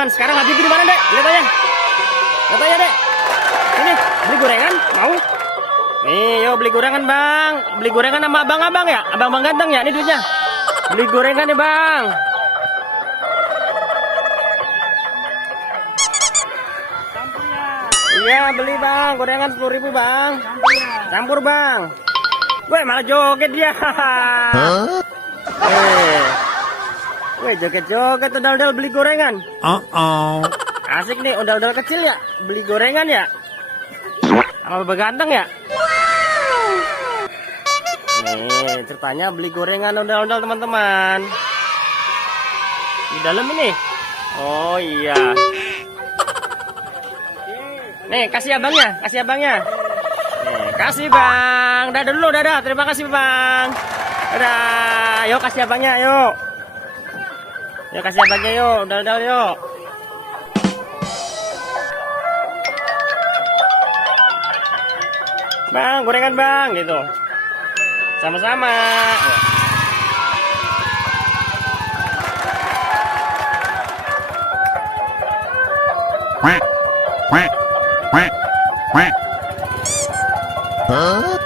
teman-teman. Sekarang Habibie di mana, Dek? Lihat aja. Lihat aja, Dek. Ini beli gorengan, mau? Nih, yuk beli gorengan, Bang. Beli gorengan sama abang-abang ya? Abang-abang ganteng ya? Ini duitnya. Beli gorengan nih, Bang. Iya, beli, Bang. Gorengan 10.000, Bang. Campur, Bang. Weh, malah joget dia. Weh, joget-joget ondal-ondal beli gorengan. Asik nih, ondal-ondal kecil ya. Beli gorengan ya. Sama beganteng ya. Nih, ceritanya beli gorengan ondal-ondal teman-teman. Di dalam ini. Oh iya. Nih, kasih abangnya, kasih abangnya. Nih, kasih Bang. Dadah dulu, dadah. Terima kasih Bang. Dadah. Yuk kasih abangnya, yuk. Yuk kasih abangnya, yuk. Dadah, yuk. Bang, gorengan Bang, gitu. Sama-sama. Huh?